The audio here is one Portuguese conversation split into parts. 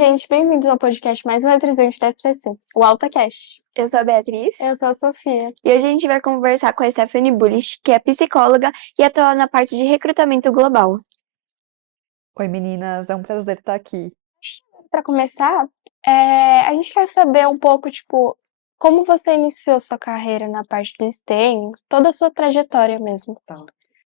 gente, bem-vindos ao podcast mais eletrizante da FCC, o AltaCast. Eu sou a Beatriz. Eu sou a Sofia. E hoje a gente vai conversar com a Stephanie Bullish, que é psicóloga e atua na parte de recrutamento global. Oi, meninas, é um prazer estar aqui. Para começar, a gente quer saber um pouco, como você iniciou sua carreira na parte do STEM, toda a sua trajetória mesmo.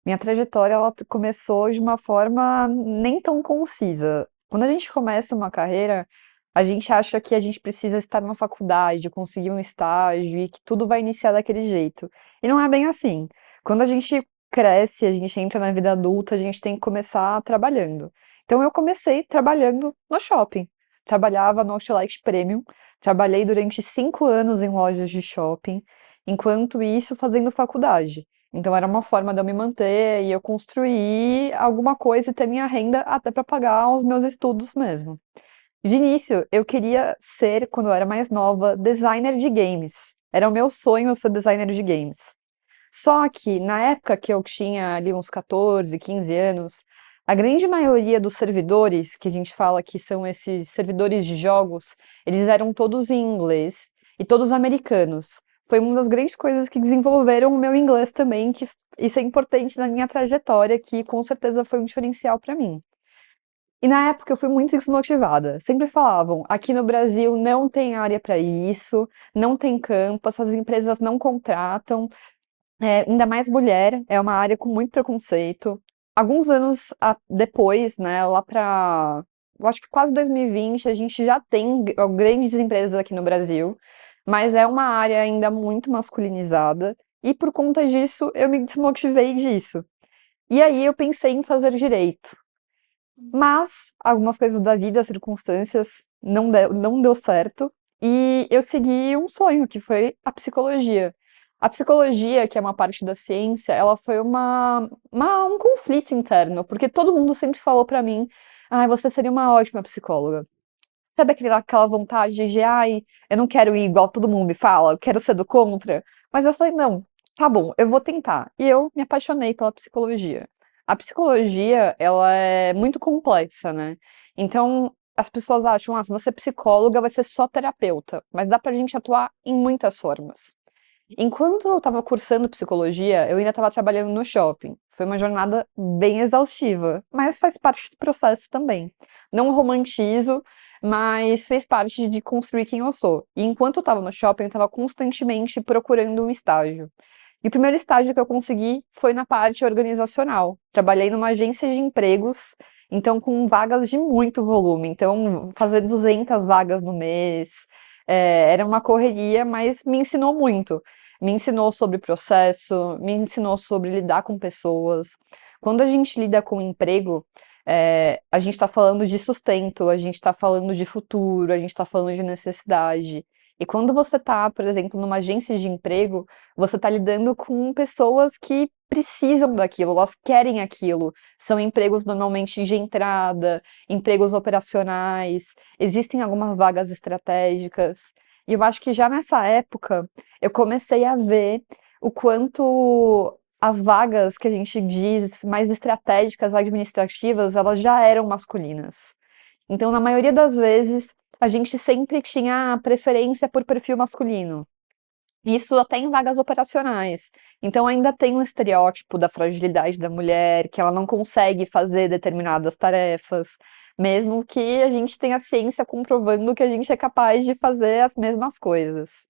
Minha trajetória ela começou de uma forma nem tão concisa. Quando a gente começa uma carreira, a gente acha que a gente precisa estar na faculdade, conseguir um estágio e que tudo vai iniciar daquele jeito. E não é bem assim. Quando a gente cresce, a gente entra na vida adulta, a gente tem que começar trabalhando. Então eu comecei trabalhando no shopping. Trabalhava no Outlet Premium, trabalhei durante 5 anos em lojas de shopping, enquanto isso fazendo faculdade. Então era uma forma de eu me manter e eu construir alguma coisa e ter minha renda até para pagar os meus estudos mesmo. De início, eu queria ser, quando eu era mais nova, designer de games. Era o meu sonho ser designer de games. Só que na época que eu tinha ali uns 14, 15 anos, a grande maioria dos servidores, que a gente fala que são esses servidores de jogos, eles eram todos em inglês e todos americanos. Foi uma das grandes coisas que desenvolveram o meu inglês também, que isso é importante na minha trajetória, que com certeza foi um diferencial para mim. E na época eu fui muito desmotivada. Sempre falavam, aqui no Brasil não tem área para isso, não tem campo, essas empresas não contratam. Ainda mais mulher, é uma área com muito preconceito. Alguns anos depois, né, lá para, eu acho que quase 2020, a gente já tem grandes empresas aqui no Brasil, mas é uma área ainda muito masculinizada, e por conta disso eu me desmotivei disso. E aí eu pensei em fazer direito. Mas algumas coisas da vida, circunstâncias, não deu certo. E eu segui um sonho, que foi a psicologia. A psicologia, que é uma parte da ciência, ela foi um conflito interno, porque todo mundo sempre falou pra mim, ah, você seria uma ótima psicóloga. Sabe aquela vontade de, ai, eu não quero ir igual todo mundo me fala, eu quero ser do contra. Mas eu falei, não, tá bom, eu vou tentar. E eu me apaixonei pela psicologia. A psicologia, ela é muito complexa, né? Então, as pessoas acham, ah, se você é psicóloga, vai ser só terapeuta. Mas dá pra gente atuar em muitas formas. Enquanto eu estava cursando psicologia, eu ainda estava trabalhando no shopping. Foi uma jornada bem exaustiva, mas faz parte do processo também. Não romantizo, mas fez parte de construir quem eu sou. E enquanto eu estava no shopping, eu estava constantemente procurando um estágio. E o primeiro estágio que eu consegui foi na parte organizacional. Trabalhei numa agência de empregos, então com vagas de muito volume. Então, fazer 200 vagas no mês, era uma correria, mas me ensinou muito. Me ensinou sobre processo, me ensinou sobre lidar com pessoas. Quando a gente lida com emprego, a gente está falando de sustento, a gente está falando de futuro, a gente está falando de necessidade. E quando você está, por exemplo, numa agência de emprego, você está lidando com pessoas que precisam daquilo, elas querem aquilo. São empregos normalmente de entrada, empregos operacionais, existem algumas vagas estratégicas. E eu acho que já nessa época eu comecei a ver o quanto as vagas que a gente diz mais estratégicas, administrativas, elas já eram masculinas. Então, na maioria das vezes, a gente sempre tinha preferência por perfil masculino. Isso até em vagas operacionais. Então, ainda tem um estereótipo da fragilidade da mulher, que ela não consegue fazer determinadas tarefas, mesmo que a gente tenha ciência comprovando que a gente é capaz de fazer as mesmas coisas.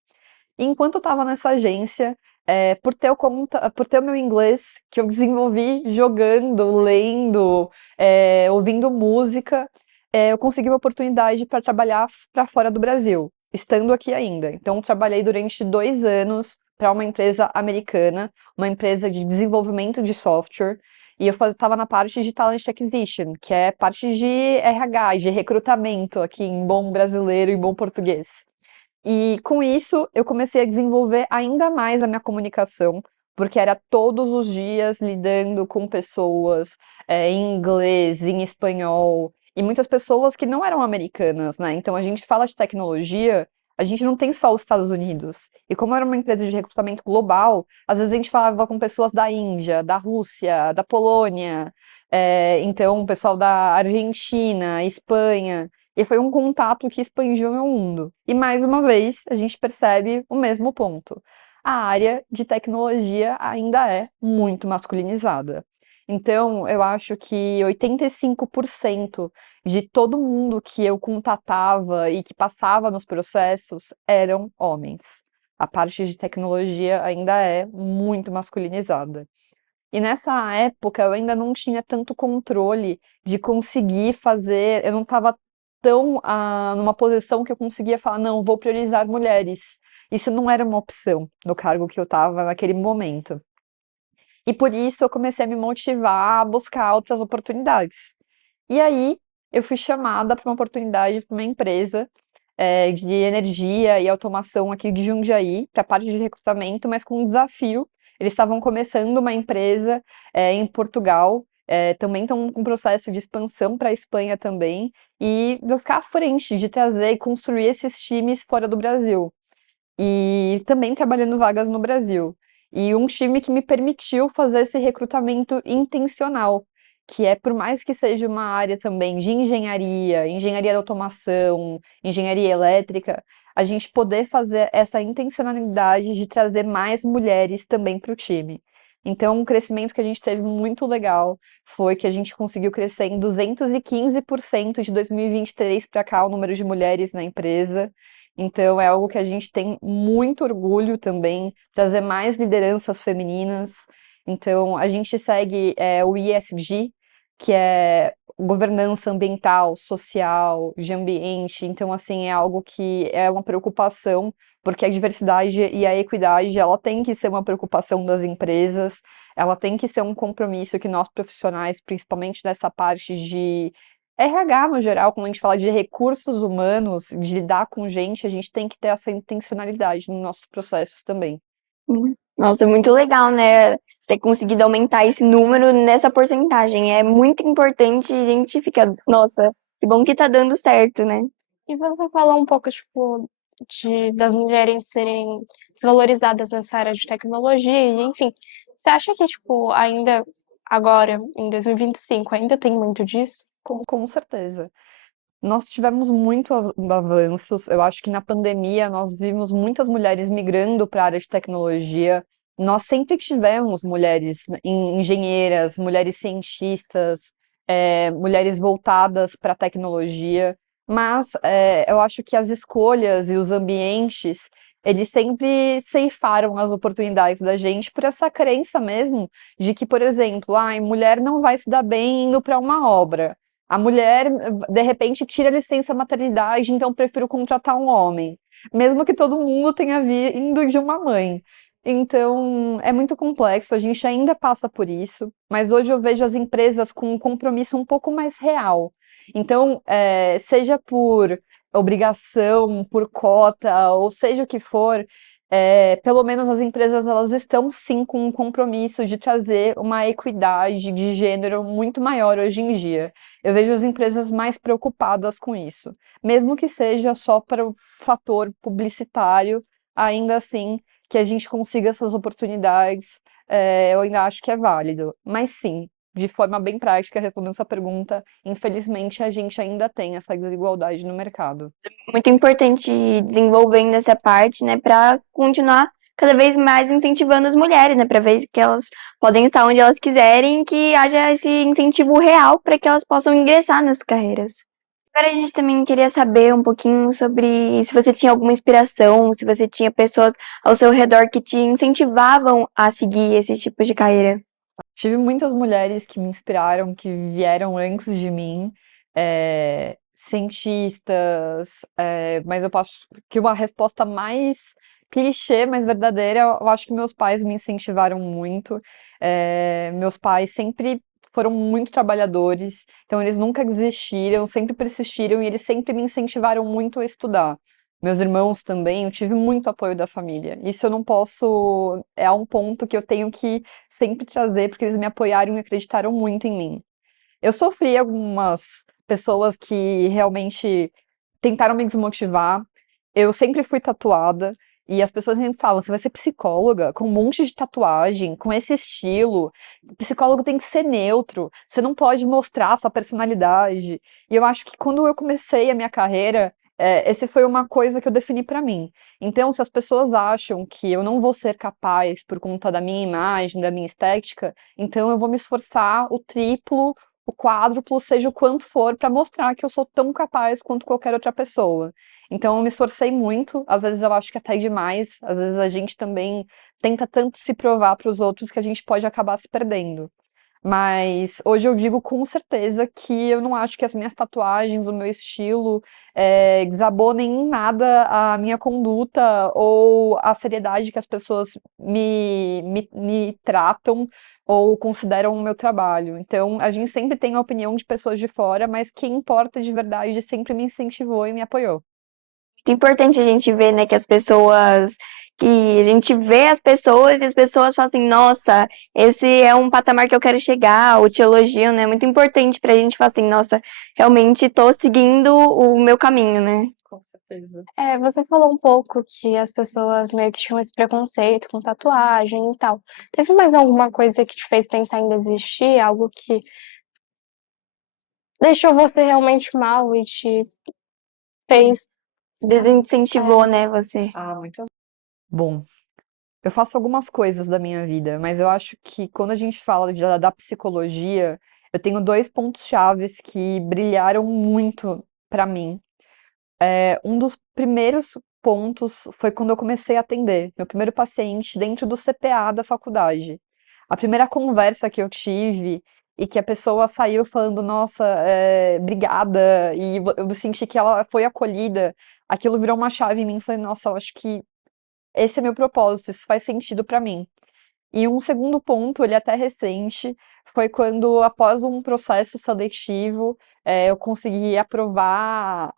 E enquanto eu estava nessa agência, por ter o meu inglês, que eu desenvolvi jogando, lendo, ouvindo música, eu consegui uma oportunidade para trabalhar para fora do Brasil, estando aqui ainda. Então, trabalhei durante 2 anos para uma empresa americana, uma empresa de desenvolvimento de software, e eu estava na parte de Talent Acquisition, que é parte de RH, de recrutamento aqui em bom brasileiro e bom português. E com isso, eu comecei a desenvolver ainda mais a minha comunicação, porque era todos os dias lidando com pessoas, em inglês, em espanhol, e muitas pessoas que não eram americanas, né? Então a gente fala de tecnologia, a gente não tem só os Estados Unidos. E como era uma empresa de recrutamento global, às vezes a gente falava com pessoas da Índia, da Rússia, da Polônia, então o pessoal da Argentina, Espanha. E foi um contato que expandiu meu mundo. E mais uma vez, a gente percebe o mesmo ponto. A área de tecnologia ainda é muito masculinizada. Então, eu acho que 85% de todo mundo que eu contatava e que passava nos processos eram homens. A parte de tecnologia ainda é muito masculinizada. E nessa época eu ainda não tinha tanto controle de conseguir fazer, eu não estava tão numa posição que eu conseguia falar, não, vou priorizar mulheres. Isso não era uma opção no cargo que eu estava naquele momento. E por isso eu comecei a me motivar a buscar outras oportunidades. E aí eu fui chamada para uma oportunidade para uma empresa de energia e automação aqui de Jundiaí, para a parte de recrutamento, mas com um desafio. Eles estavam começando uma empresa em Portugal, também estão com um processo de expansão para a Espanha também, e vou ficar à frente de trazer e construir esses times fora do Brasil e também trabalhando vagas no Brasil. E um time que me permitiu fazer esse recrutamento intencional, que é por mais que seja uma área também de engenharia, engenharia da automação, engenharia elétrica, a gente poder fazer essa intencionalidade de trazer mais mulheres também para o time. Então, um crescimento que a gente teve muito legal foi que a gente conseguiu crescer em 215% de 2023 para cá o número de mulheres na empresa. Então, é algo que a gente tem muito orgulho também, trazer mais lideranças femininas. Então, a gente segue o ESG, que é governança ambiental, social, de ambiente. Então, assim, é algo que é uma preocupação, porque a diversidade e a equidade, ela tem que ser uma preocupação das empresas, ela tem que ser um compromisso que nós profissionais, principalmente nessa parte de RH no geral, quando a gente fala de recursos humanos, de lidar com gente, a gente tem que ter essa intencionalidade nos nossos processos também. Nossa, muito legal, né? Ter conseguido aumentar esse número nessa porcentagem. É muito importante e a gente fica, nossa, que bom que tá dando certo, né? E você falou um pouco, tipo, das mulheres serem desvalorizadas nessa área de tecnologia, e enfim. Você acha que, tipo, ainda agora, em 2025, ainda tem muito disso? Com certeza. Nós tivemos muito avanços. Eu acho que na pandemia nós vimos muitas mulheres migrando para a área de tecnologia. Nós sempre tivemos mulheres engenheiras, mulheres cientistas, mulheres voltadas para a tecnologia, mas eu acho que as escolhas e os ambientes, eles sempre ceifaram as oportunidades da gente por essa crença mesmo de que, por exemplo, mulher não vai se dar bem indo para uma obra. A mulher, de repente, tira a licença maternidade, então prefiro contratar um homem, mesmo que todo mundo tenha vindo de uma mãe. Então, é muito complexo, a gente ainda passa por isso, mas hoje eu vejo as empresas com um compromisso um pouco mais real. Então, seja por obrigação, por cota, ou seja o que for, pelo menos as empresas elas estão sim com um compromisso de trazer uma equidade de gênero muito maior hoje em dia. Eu vejo as empresas mais preocupadas com isso, mesmo que seja só para o fator publicitário, ainda assim que a gente consiga essas oportunidades, eu ainda acho que é válido. Mas sim, de forma bem prática, respondendo essa pergunta, infelizmente a gente ainda tem essa desigualdade no mercado. Muito importante ir desenvolvendo essa parte, né, para continuar cada vez mais incentivando as mulheres, né, para ver que elas podem estar onde elas quiserem e que haja esse incentivo real para que elas possam ingressar nas carreiras. Agora a gente também queria saber um pouquinho sobre se você tinha alguma inspiração, se você tinha pessoas ao seu redor que te incentivavam a seguir esse tipo de carreira. Tive muitas mulheres que me inspiraram, que vieram antes de mim, cientistas, mas eu acho que uma resposta mais clichê, mas verdadeira, eu acho que meus pais me incentivaram muito. Meus pais sempre foram muito trabalhadores, então eles nunca desistiram, sempre persistiram e eles sempre me incentivaram muito a estudar. Meus irmãos também, eu tive muito apoio da família. Isso eu não posso. É um ponto que eu tenho que sempre trazer, porque eles me apoiaram e acreditaram muito em mim. Eu sofri algumas pessoas que realmente tentaram me desmotivar. Eu sempre fui tatuada E as pessoas sempre falam, você vai ser psicóloga com um monte de tatuagem, com esse estilo. Psicólogo tem que ser neutro, você não pode mostrar a sua personalidade. E eu acho que quando eu comecei a minha carreira, esse foi uma coisa que eu defini pra mim. Então, se as pessoas acham que eu não vou ser capaz por conta da minha imagem, da minha estética, então eu vou me esforçar o triplo, o quádruplo, seja o quanto for, para mostrar que eu sou tão capaz quanto qualquer outra pessoa. Então, eu me esforcei muito, às vezes eu acho que até demais, às vezes a gente também tenta tanto se provar para os outros que a gente pode acabar se perdendo. Mas hoje eu digo com certeza que eu não acho que as minhas tatuagens, o meu estilo, desabonem em nada a minha conduta ou a seriedade que as pessoas me tratam ou consideram o meu trabalho. Então, a gente sempre tem a opinião de pessoas de fora, mas quem importa de verdade sempre me incentivou e me apoiou. Muito importante a gente ver, né, que as pessoas, que a gente vê as pessoas e as pessoas falam assim, nossa, esse é um patamar que eu quero chegar, ou te elogiam, né? Muito importante pra gente falar assim, nossa, realmente tô seguindo o meu caminho, né? Com certeza. Você falou um pouco que as pessoas meio que tinham esse preconceito com tatuagem e tal. Teve mais alguma coisa que te fez pensar em desistir? Algo que deixou você realmente mal e te fez. Desincentivou, É, né, você. Ah, muitas. Bom, eu faço algumas coisas da minha vida, mas eu acho que quando a gente fala da psicologia, eu tenho dois pontos chaves que brilharam muito pra mim. Um dos primeiros pontos foi quando eu comecei a atender meu primeiro paciente dentro do CPA da faculdade. A primeira conversa que eu tive e que a pessoa saiu falando, nossa, obrigada, e eu senti que ela foi acolhida, aquilo virou uma chave em mim. Falei, nossa, eu acho que esse é meu propósito, isso faz sentido para mim. E um segundo ponto, ele é até recente, foi quando, após um processo seletivo, eu consegui aprovar,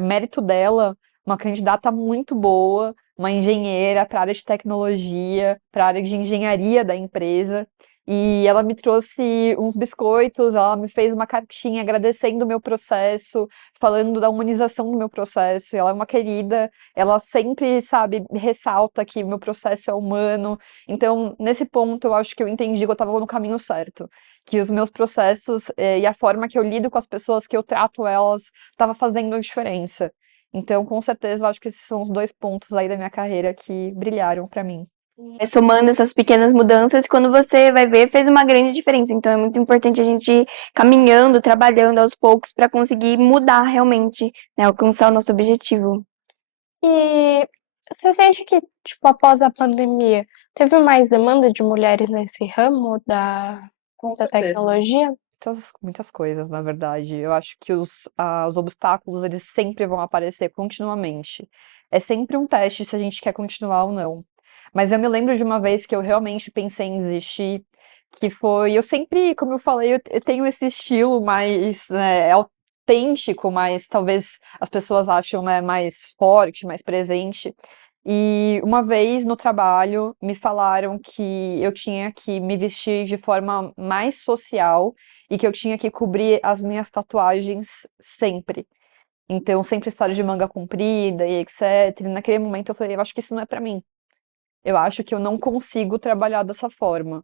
mérito dela, uma candidata muito boa, uma engenheira para a área de tecnologia, para a área de engenharia da empresa. E ela me trouxe uns biscoitos, ela me fez uma cartinha agradecendo o meu processo, falando da humanização do meu processo. E ela é uma querida, ela sempre, sabe, ressalta que o meu processo é humano. Então, nesse ponto, eu acho que eu entendi que eu estava no caminho certo, que os meus processos, e a forma que eu lido com as pessoas, que eu trato elas, estava fazendo a diferença. Então, com certeza, eu acho que esses são os dois pontos aí da minha carreira que brilharam para mim. Vai somando essas pequenas mudanças, quando você vai ver, fez uma grande diferença. Então é muito importante a gente ir caminhando, trabalhando aos poucos para conseguir mudar realmente, né, alcançar o nosso objetivo. E você sente que, tipo, após a pandemia, teve mais demanda de mulheres nesse ramo Com da certeza. tecnologia? Muitas coisas, na verdade. Eu acho que os obstáculos, eles sempre vão aparecer continuamente. É sempre um teste se a gente quer continuar ou não. Mas eu me lembro de uma vez que eu realmente pensei em desistir, que foi, eu sempre, como eu falei, eu tenho esse estilo mais, né, autêntico, mas talvez as pessoas acham, né, mais forte, mais presente. E uma vez no trabalho me falaram que eu tinha que me vestir de forma mais social e que eu tinha que cobrir as minhas tatuagens sempre. Então, sempre estar de manga comprida e etc. E naquele momento eu falei, eu acho que isso não é pra mim. Eu acho que eu não consigo trabalhar dessa forma,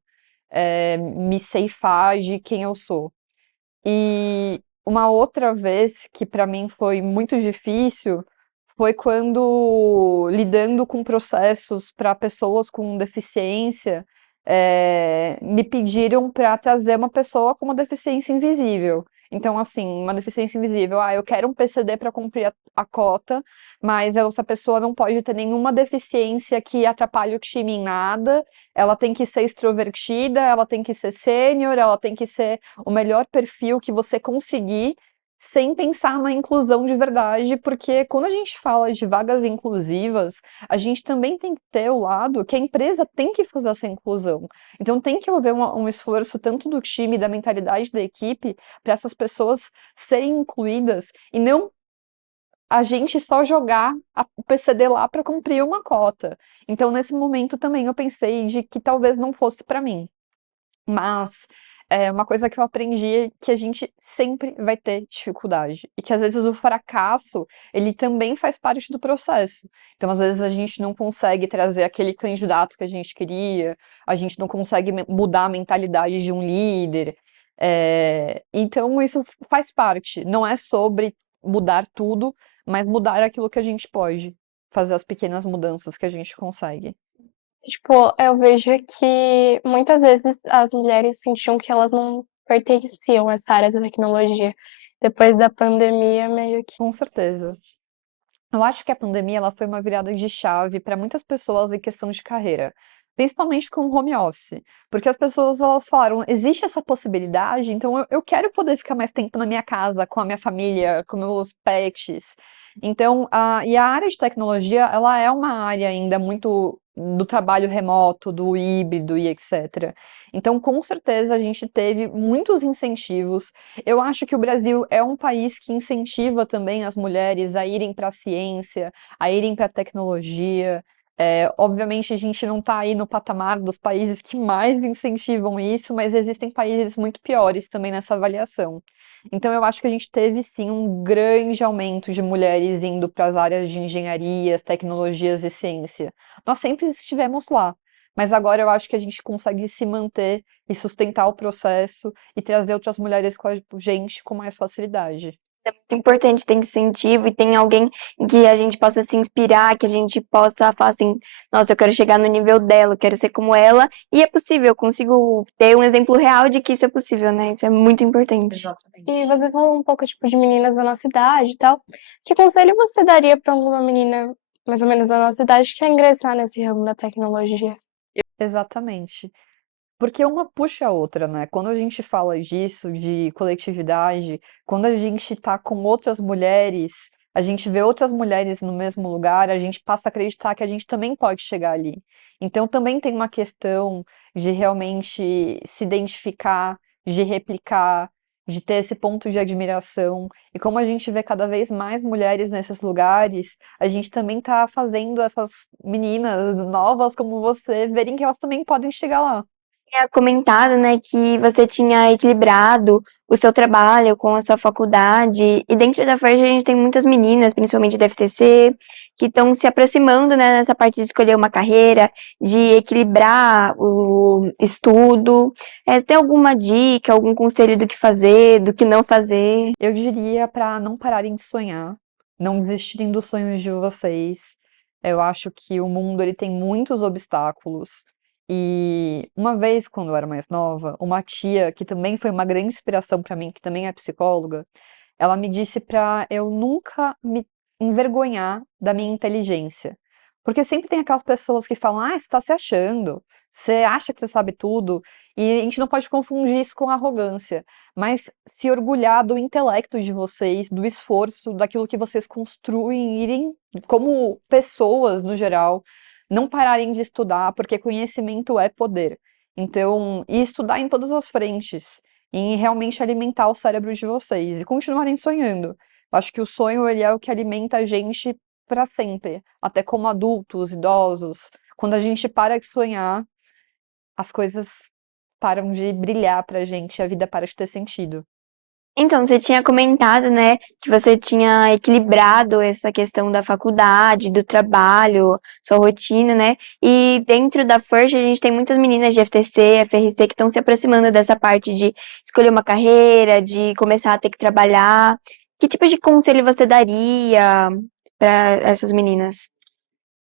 me ceifar de quem eu sou. E uma outra vez que para mim foi muito difícil foi quando, lidando com processos para pessoas com deficiência, me pediram para trazer uma pessoa com uma deficiência invisível. Então, assim, uma deficiência invisível, eu quero um PCD para cumprir a cota, mas essa pessoa não pode ter nenhuma deficiência que atrapalhe o time em nada, ela tem que ser extrovertida, ela tem que ser sênior, ela tem que ser o melhor perfil que você conseguir, sem pensar na inclusão de verdade, porque quando a gente fala de vagas inclusivas, a gente também tem que ter o lado que a empresa tem que fazer essa inclusão. Então tem que haver um esforço tanto do time, da mentalidade da equipe, para essas pessoas serem incluídas e não a gente só jogar o PCD lá para cumprir uma cota. Então, nesse momento também eu pensei de que talvez não fosse para mim. Mas uma coisa que eu aprendi é que a gente sempre vai ter dificuldade. E que às vezes o fracasso, ele também faz parte do processo. Então, às vezes, a gente não consegue trazer aquele candidato que a gente queria, a gente não consegue mudar a mentalidade de um líder. Então, isso faz parte. Não é sobre mudar tudo, mas mudar aquilo que a gente pode. Fazer as pequenas mudanças que a gente consegue. Tipo, eu vejo que muitas vezes as mulheres sentiam que elas não pertenciam a essa área da tecnologia. Depois da pandemia, meio que. Com certeza. Eu acho que a pandemia ela foi uma virada de chave para muitas pessoas em questão de carreira, principalmente com o home office, porque as pessoas elas falaram, existe essa possibilidade, então eu quero poder ficar mais tempo na minha casa, com a minha família, com meus pets. Então, a área de tecnologia, ela é uma área ainda muito do trabalho remoto, do híbrido e etc. Então, com certeza, a gente teve muitos incentivos. Eu acho que o Brasil é um país que incentiva também as mulheres a irem para a ciência, a irem para a tecnologia. Obviamente, a gente não está aí no patamar dos países que mais incentivam isso, mas existem países muito piores também nessa avaliação. Então, eu acho que a gente teve sim um grande aumento de mulheres indo para as áreas de engenharias, tecnologias e ciência. Nós sempre estivemos lá, mas agora eu acho que a gente consegue se manter e sustentar o processo e trazer outras mulheres com a gente com mais facilidade. É muito importante ter incentivo e tem alguém em que a gente possa se inspirar, que a gente possa falar assim, nossa, eu quero chegar no nível dela, eu quero ser como ela, e é possível, eu consigo ter um exemplo real de que isso é possível, né? Isso é muito importante. E você falou um pouco, tipo, de meninas da nossa idade e tal. Que conselho você daria pra uma menina, mais ou menos da nossa idade, que quer ingressar nesse ramo da tecnologia? Exatamente. Porque uma puxa a outra, né? Quando a gente fala disso, de coletividade, quando a gente tá com outras mulheres, a gente vê outras mulheres no mesmo lugar, a gente passa a acreditar que a gente também pode chegar ali. Então também tem uma questão de realmente se identificar, de replicar, de ter esse ponto de admiração. E como a gente vê cada vez mais mulheres nesses lugares, a gente também tá fazendo essas meninas novas como você verem que elas também podem chegar lá. Tinha comentado, né, que você tinha equilibrado o seu trabalho com a sua faculdade, e dentro da FERJ a gente tem muitas meninas, principalmente da FTC, que estão se aproximando, né, nessa parte de escolher uma carreira, de equilibrar o estudo. Você tem alguma dica, algum conselho do que fazer, do que não fazer? Eu diria para não pararem de sonhar, não desistirem dos sonhos de vocês. Eu acho que o mundo ele tem muitos obstáculos. E uma vez, quando eu era mais nova, uma tia, que também foi uma grande inspiração para mim, que também é psicóloga, ela me disse para eu nunca me envergonhar da minha inteligência. Porque sempre tem aquelas pessoas que falam: ah, você está se achando, você acha que você sabe tudo. E a gente não pode confundir isso com arrogância, mas se orgulhar do intelecto de vocês, do esforço, daquilo que vocês construem, irem como pessoas no geral, não pararem de estudar, porque conhecimento é poder. Então, e estudar em todas as frentes, em realmente alimentar o cérebro de vocês e continuarem sonhando. Acho que o sonho ele é o que alimenta a gente para sempre, até como adultos, idosos. Quando a gente para de sonhar, as coisas param de brilhar pra gente, a vida para de ter sentido. Então, você tinha comentado, né, que você tinha equilibrado essa questão da faculdade, do trabalho, sua rotina, né? E dentro da FIRST, a gente tem muitas meninas de FTC, FRC que estão se aproximando dessa parte de escolher uma carreira, de começar a ter que trabalhar. Que tipo de conselho você daria para essas meninas?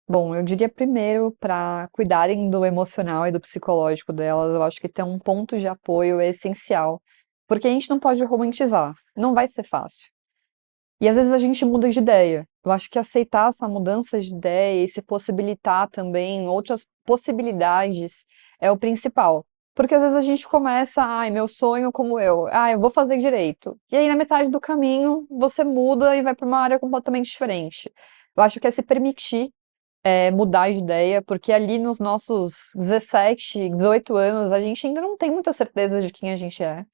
Bom, eu diria primeiro para cuidarem do emocional e do psicológico delas, eu acho que ter um ponto de apoio é essencial, porque a gente não pode romantizar, não vai ser fácil. E às vezes a gente muda de ideia. Eu acho que aceitar essa mudança de ideia e se possibilitar também outras possibilidades é o principal. Porque às vezes a gente começa, ai, meu sonho como eu vou fazer direito. E aí na metade do caminho você muda e vai para uma área completamente diferente. Eu acho que é se permitir mudar de ideia, porque ali nos nossos 17, 18 anos a gente ainda não tem muita certeza de quem a gente é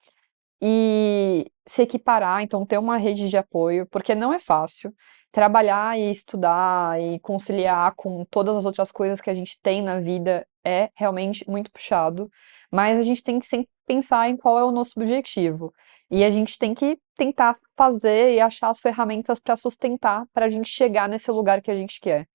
e se equiparar, então ter uma rede de apoio, porque não é fácil. trabalhar e estudar e conciliar com todas as outras coisas que a gente tem na vida é realmente muito puxado, mas a gente tem que sempre pensar em qual é o nosso objetivo. E a gente tem que tentar fazer e achar as ferramentas para sustentar, para a gente chegar nesse lugar que a gente quer.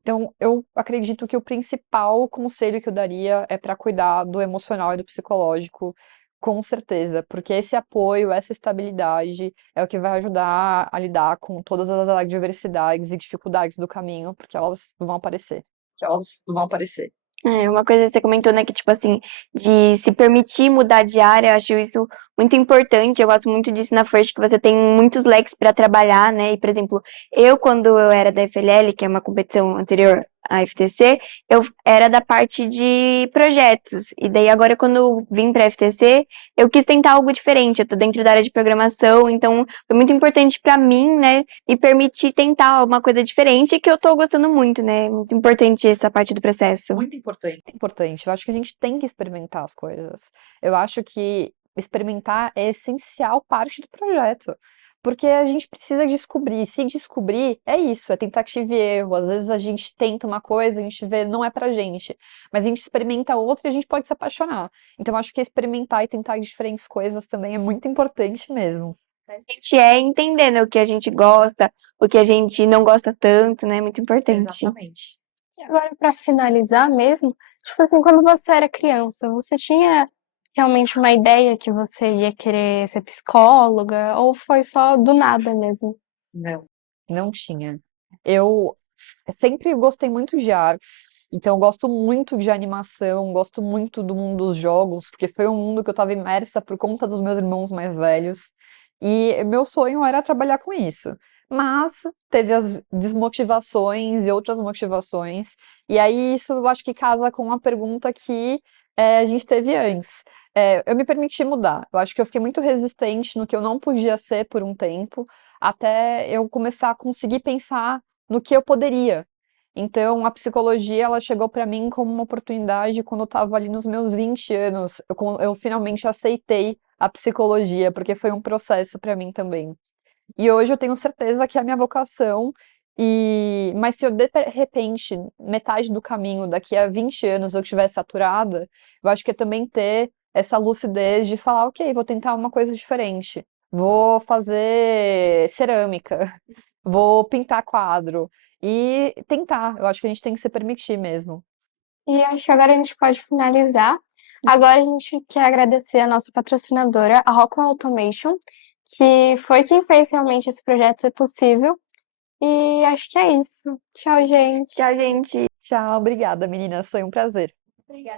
Então, eu acredito que o principal conselho que eu daria é para cuidar do emocional e do psicológico, com certeza, porque esse apoio, essa estabilidade é o que vai ajudar a lidar com todas as adversidades e dificuldades do caminho, porque elas vão aparecer. Que elas vão aparecer. É, uma coisa que você comentou, né, que tipo assim, de se permitir mudar de área, eu acho isso muito importante. Eu gosto muito disso na First, que você tem muitos leques para trabalhar, né? E, por exemplo, eu, quando eu era da FLL, que é uma competição anterior à FTC, eu era da parte de projetos. E daí, agora, quando eu vim pra FTC, eu quis tentar algo diferente. Eu tô dentro da área de programação, então foi muito importante para mim, né, me permitir tentar uma coisa diferente que eu tô gostando muito, né? Muito importante essa parte do processo. Muito importante. Muito importante. Eu acho que a gente tem que experimentar as coisas. Eu acho que experimentar é essencial parte do projeto. Porque a gente precisa descobrir. Se descobrir, é isso, é tentativa e erro. Às vezes a gente tenta uma coisa, a gente vê, não é pra gente. Mas a gente experimenta outra e a gente pode se apaixonar. Então, eu acho que experimentar e tentar diferentes coisas também é muito importante mesmo. A gente é entender, né, o que a gente gosta, o que a gente não gosta tanto, né? Muito importante. Exatamente. E agora, pra finalizar mesmo, tipo assim, quando você era criança, você tinha realmente uma ideia que você ia querer ser psicóloga ou foi só do nada mesmo? Não, não tinha. Eu sempre gostei muito de artes, então eu gosto muito de animação, gosto muito do mundo dos jogos, porque foi um mundo que eu estava imersa por conta dos meus irmãos mais velhos, e meu sonho era trabalhar com isso. Mas teve as desmotivações e outras motivações, e aí isso eu acho que casa com uma pergunta que a gente teve antes. Eu me permiti mudar. Eu acho que eu fiquei muito resistente no que eu não podia ser por um tempo, até eu começar a conseguir pensar no que eu poderia. Então, a psicologia, ela chegou para mim como uma oportunidade quando eu estava ali nos meus 20 anos. Eu finalmente aceitei a psicologia, porque foi um processo para mim também. E hoje eu tenho certeza que é a minha vocação. Mas se eu de repente, metade do caminho, daqui a 20 anos, eu estiver saturada, eu acho que é também ter essa lucidez de falar, ok, vou tentar uma coisa diferente. Vou fazer cerâmica, vou pintar quadro. E tentar. Eu acho que a gente tem que se permitir mesmo. E acho que agora a gente pode finalizar. Agora a gente quer agradecer a nossa patrocinadora, a Rockwell Automation, que foi quem fez realmente esse projeto ser possível. E acho que é isso. Tchau, gente. Tchau, gente. Tchau, obrigada, menina. Foi um prazer. Obrigada.